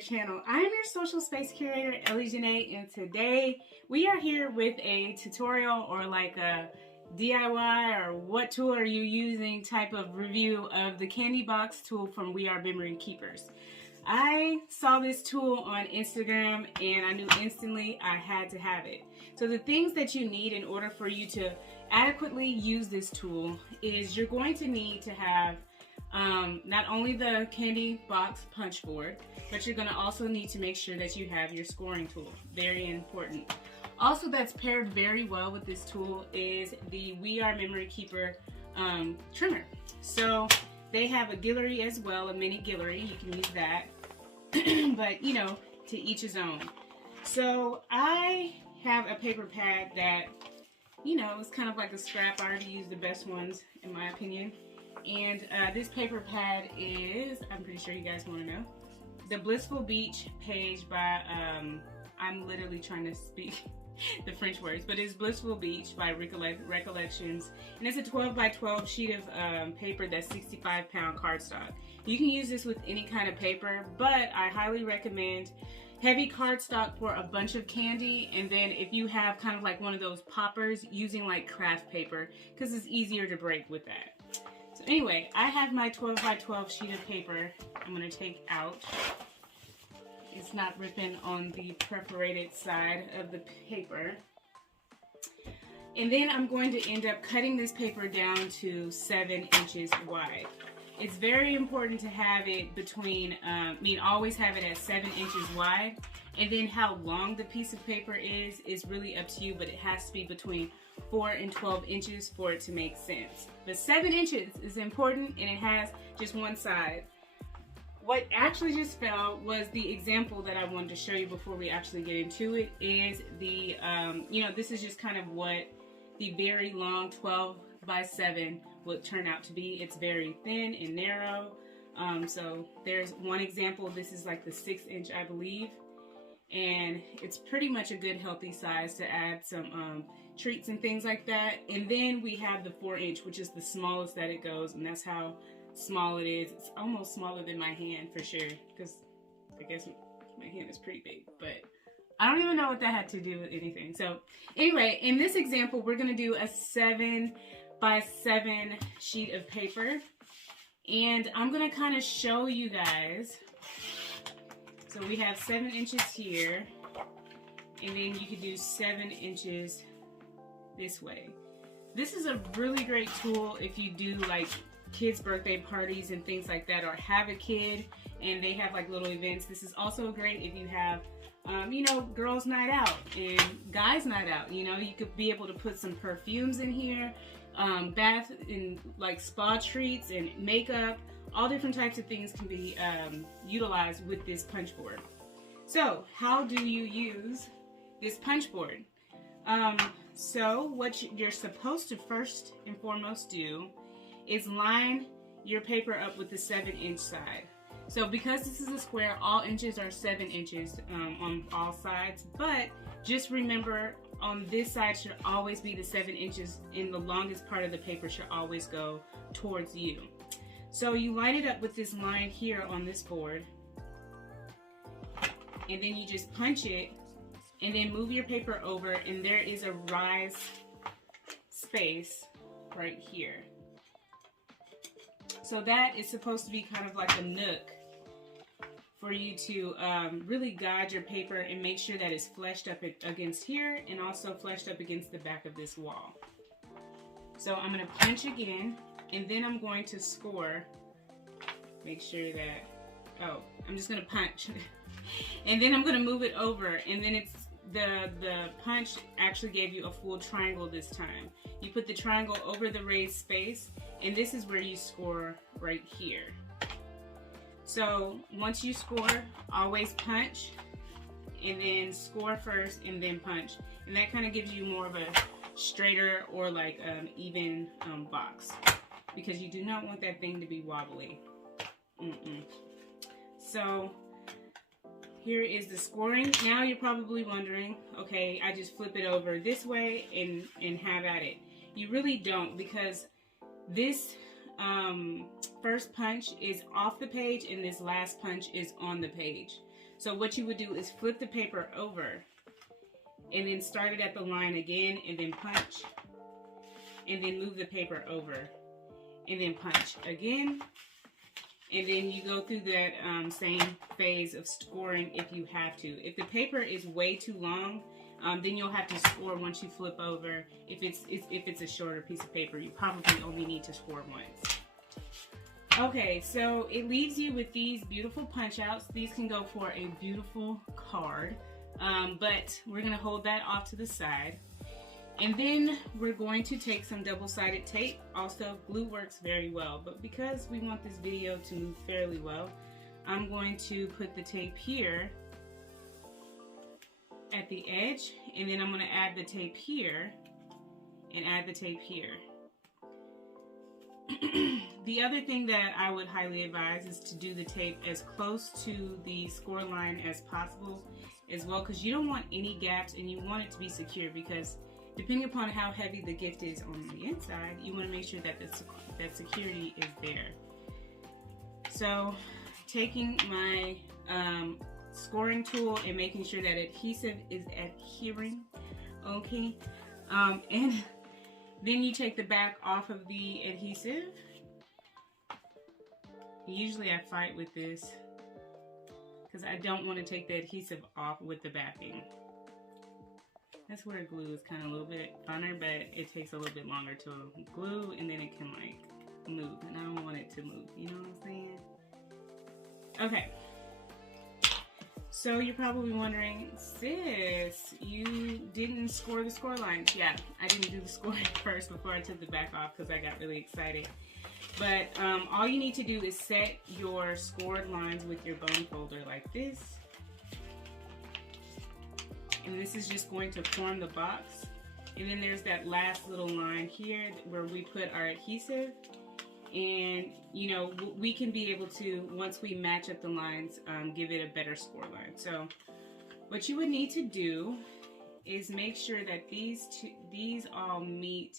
channel. I am your Social Space Curator, Ellie Jńe, and today we are here with a tutorial or like a DIY or what tool are you using type of review of the candy box tool from We Are Memory Keepers. I saw this tool on Instagram and I knew instantly I had to have it. So the things that you need in order for you to adequately use this tool is you're going to need to have not only the candy box punch board, but you're going to also need to make sure that you have your scoring tool. Very important. Also, that's paired very well with this tool is the We Are Memory Keeper trimmer. So they have a Guillory as well, a mini Guillory. You can use that, but you know, to each his own. So I have a paper pad that, you know, is kind of like a scrap. I already use the best ones in my opinion. And this paper pad is, I'm pretty sure you guys want to know, the Blissful Beach page by, I'm literally trying to speak the French words, but it's Blissful Beach by Recollections. And it's a 12 by 12 sheet of paper that's 65-pound cardstock. You can use this with any kind of paper, but I highly recommend heavy cardstock for a bunch of candy, and then if you have kind of like one of those poppers, using like craft paper because it's easier to break with that. So anyway, I have my 12 by 12 sheet of paper I'm going to take out. It's not ripping on the perforated side of the paper. And then I'm going to end up cutting this paper down to 7 inches wide. It's very important to have it between, always have it at 7 inches wide. And then how long the piece of paper is really up to you, but it has to be between 4 and 12 inches for it to make sense. But 7 inches is important, and it has just one side. What actually just fell was the example that I wanted to show you before we actually get into it is the, this is just kind of what the very long 12 by 7 would turn out to be. It's very thin and narrow. So there's one example. This is like the 6 inch, I believe. And it's pretty much a good healthy size to add some treats and things like that. And then we have the 4 inch, which is the smallest that it goes, and that's how small it is. It's almost smaller than my hand for sure, because I guess my hand is pretty big, but I don't even know what that had to do with anything. So anyway, in this example, we're gonna do a 7 by 7 sheet of paper, and I'm gonna kind of show you guys. So we have 7 inches here, and then you could do 7 inches this way. This is a really great tool if you do like kids' birthday parties and things like that, or have a kid and they have like little events. This is also great if you have, girls' night out and guys' night out. You know, you could be able to put some perfumes in here, bath and like spa treats and makeup. All different types of things can be utilized with this punch board. So how do you use this punch board? So what you're supposed to first and foremost do is line your paper up with the 7 inch side. So because this is a square, all inches are 7 inches on all sides, but just remember on this side should always be the 7 inches, and the longest part of the paper should always go towards you. So you line it up with this line here on this board, and then you just punch it, and then move your paper over, and there is a rise space right here. So that is supposed to be kind of like a nook for you to really guide your paper and make sure that it's fleshed up against here and also fleshed up against the back of this wall. So I'm going to punch again, and then I'm going to score. Make sure that, I'm just going to punch. And then I'm going to move it over, and then it's the punch actually gave you a full triangle this time. You put the triangle over the raised space, and this is where you score right here. So once you score, always punch, and then score first, and then punch. And that kind of gives you more of a straighter or like even box, because you do not want that thing to be wobbly. So here is the scoring. Now you're probably wondering, okay, I just flip it over this way and have at it. You really don't, because this first punch is off the page and this last punch is on the page. So what you would do is flip the paper over and then start it at the line again and then punch, and then move the paper over and then punch again. And then you go through that same phase of scoring if you have to. If the paper is way too long, then you'll have to score once you flip over. If it's a shorter piece of paper, you probably only need to score once. Okay, so it leaves you with these beautiful punch outs. These can go for a beautiful card, but we're gonna hold that off to the side. And then we're going to take some double-sided tape. Also, glue works very well, but because we want this video to move fairly well, I'm going to put the tape here at the edge, and then I'm going to add the tape here and add the tape here. The other thing that I would highly advise is to do the tape as close to the score line as possible as well, because you don't want any gaps and you want it to be secure, because depending upon how heavy the gift is on the inside, you want to make sure that that security is there. So taking my scoring tool and making sure that adhesive is adhering, okay, and then you take the back off of the adhesive. Usually I fight with this because I don't want to take the adhesive off with the backing. That's where glue is kind of a little bit funner, but it takes a little bit longer to glue, and then it can like move, and I don't want it to move, you know what I'm saying? Okay, so you're probably wondering, sis, you didn't score the score lines. Yeah, I didn't do the scoring first before I took the back off because I got really excited. But all you need to do is set your scored lines with your bone folder like this. And this is just going to form the box. And then there's that last little line here where we put our adhesive. And, you know, we can be able to, once we match up the lines, give it a better score line. So what you would need to do is make sure that these all meet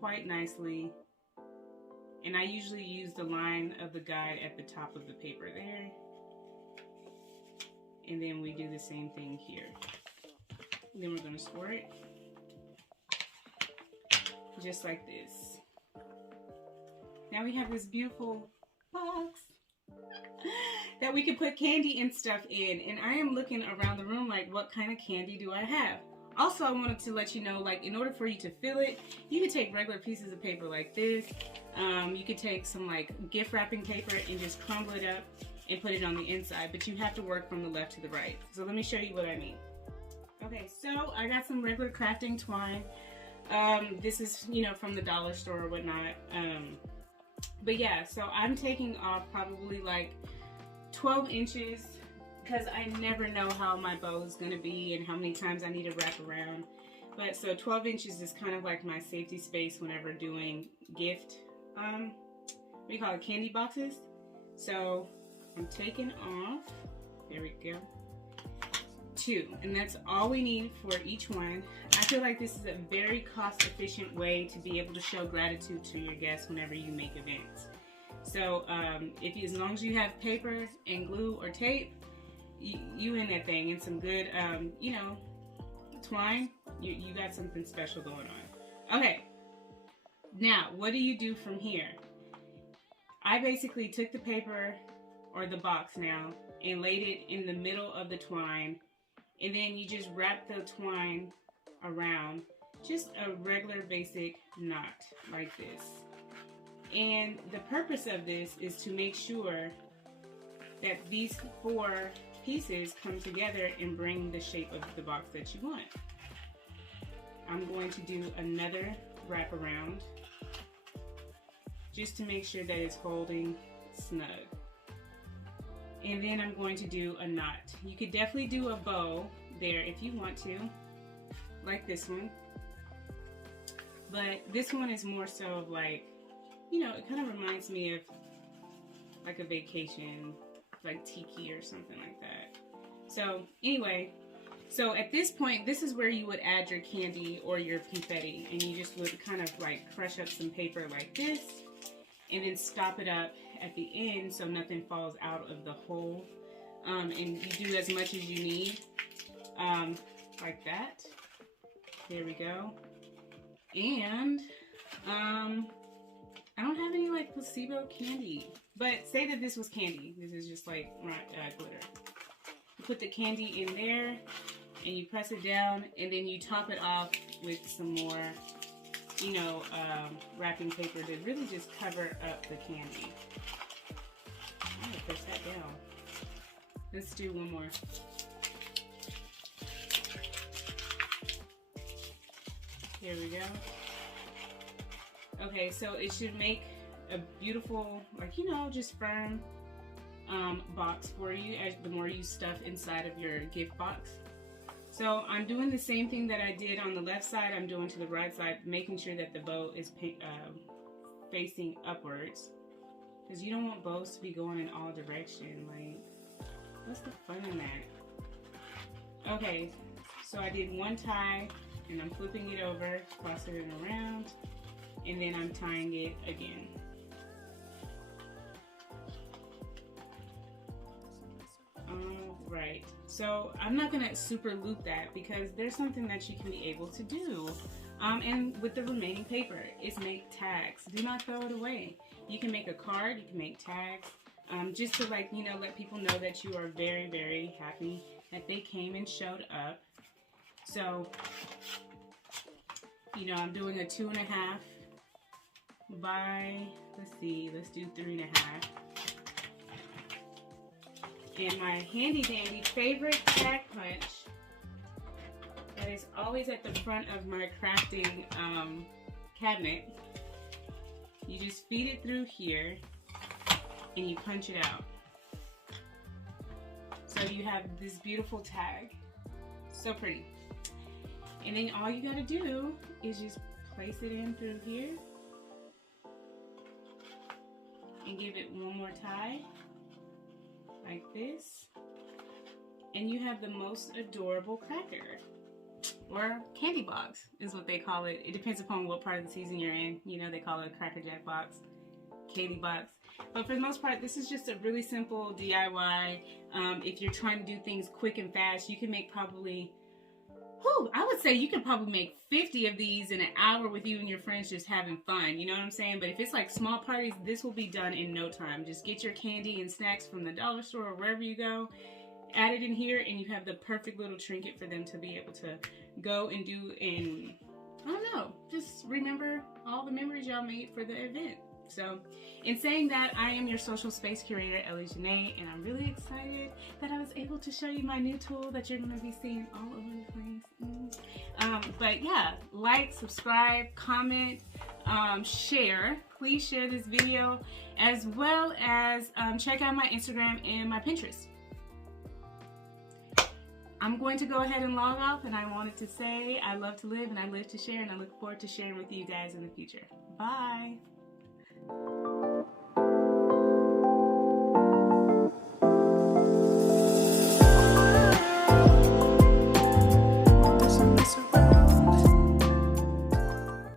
quite nicely. And I usually use the line of the guide at the top of the paper there. And then we do the same thing here. And then we're going to score it just like this. Now we have this beautiful box that we can put candy and stuff in. And I am looking around the room like, what kind of candy do I have? Also, I wanted to let you know, like, in order for you to fill it, you could take regular pieces of paper like this. You could take some like gift wrapping paper and just crumble it up and put it on the inside, but you have to work from the left to the right. So let me show you what I mean. Okay, so I got some regular crafting twine. This is, you know, from the dollar store or whatnot. But yeah, so I'm taking off probably like 12 inches because I never know how my bow is gonna be and how many times I need to wrap around. But so 12 inches is kind of like my safety space whenever doing gift, what do you call it, candy boxes. So I'm taking off, there we go, 2, and that's all we need for each one. I feel like this is a very cost efficient way to be able to show gratitude to your guests whenever you make events. So as long as you have paper and glue or tape, you in that thing, and some good, you know, twine, you got something special going on. Okay, now what do you do from here? I basically took the paper, or the box now, and laid it in the middle of the twine, and then you just wrap the twine around, just a regular basic knot like this. And the purpose of this is to make sure that these 4 pieces come together and bring the shape of the box that you want. I'm going to do another wrap around just to make sure that it's holding snug. And then I'm going to do a knot. You could definitely do a bow there if you want to, like this one. But this one is more so of like, you know, it kind of reminds me of like a vacation, like tiki or something like that. So anyway, so at this point, this is where you would add your candy or your confetti, and you just would kind of like crush up some paper like this, and then stop it up at the end so nothing falls out of the hole and you do as much as you need, like that. There we go. And I don't have any like placebo candy, but say that this was candy. This is just like glitter. You put the candy in there and you press it down, and then you top it off with some more, you know, wrapping paper to really just cover up the candy. I'm gonna press that down. Let's do one more. Here we go. Okay, so it should make a beautiful, like, you know, just firm box for you as the more you stuff inside of your gift box. So I'm doing the same thing that I did on the left side, I'm doing to the right side, making sure that the bow is facing upwards. Because you don't want bows to be going in all directions. Like, what's the fun in that? Okay, so I did one tie, and I'm flipping it over, crossing it around, and then I'm tying it again. Alright, so I'm not gonna super loop that because there's something that you can be able to do. And with the remaining paper is make tags. Do not throw it away. You can make a card, you can make tags, just to, like, you know, let people know that you are very, very happy that they came and showed up. So, you know, I'm doing a 2.5 by, let's do 3.5. And my handy dandy favorite tag punch that is always at the front of my crafting cabinet. You just feed it through here and you punch it out. So you have this beautiful tag. So pretty. And then all you gotta do is just place it in through here and give it one more tie like this, and you have the most adorable cracker, or candy box is what they call it. It depends upon what part of the season you're in. You know, they call it a Cracker Jack box, candy box. But for the most part, this is just a really simple DIY. If you're trying to do things quick and fast, you can make probably, I would say you could probably make 50 of these in an hour with you and your friends just having fun. You know what I'm saying? But if it's like small parties, this will be done in no time. Just get your candy and snacks from the dollar store or wherever you go, add it in here, and you have the perfect little trinket for them to be able to go and do, and I don't know, just remember all the memories y'all made for the event. So, in saying that, I am your social space curator, Ellie Jńe, and I'm really excited that I was able to show you my new tool that you're going to be seeing all over the place. But yeah, like, subscribe, comment, share. Please share this video, as well as check out my Instagram and my Pinterest. I'm going to go ahead and log off, and I wanted to say I love to live and I live to share, and I look forward to sharing with you guys in the future. Bye.